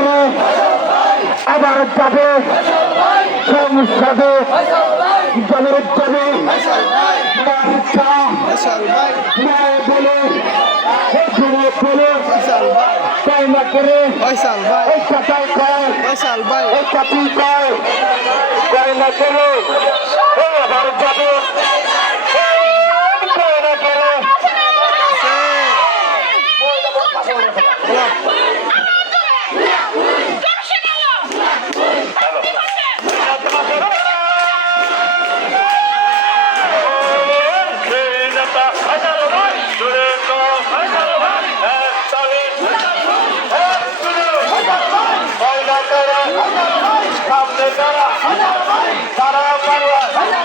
করে আবার যাবে সংসদে দলের যাবে বলে তাই না করে কথাই কয় তাই না করে আবার যাবে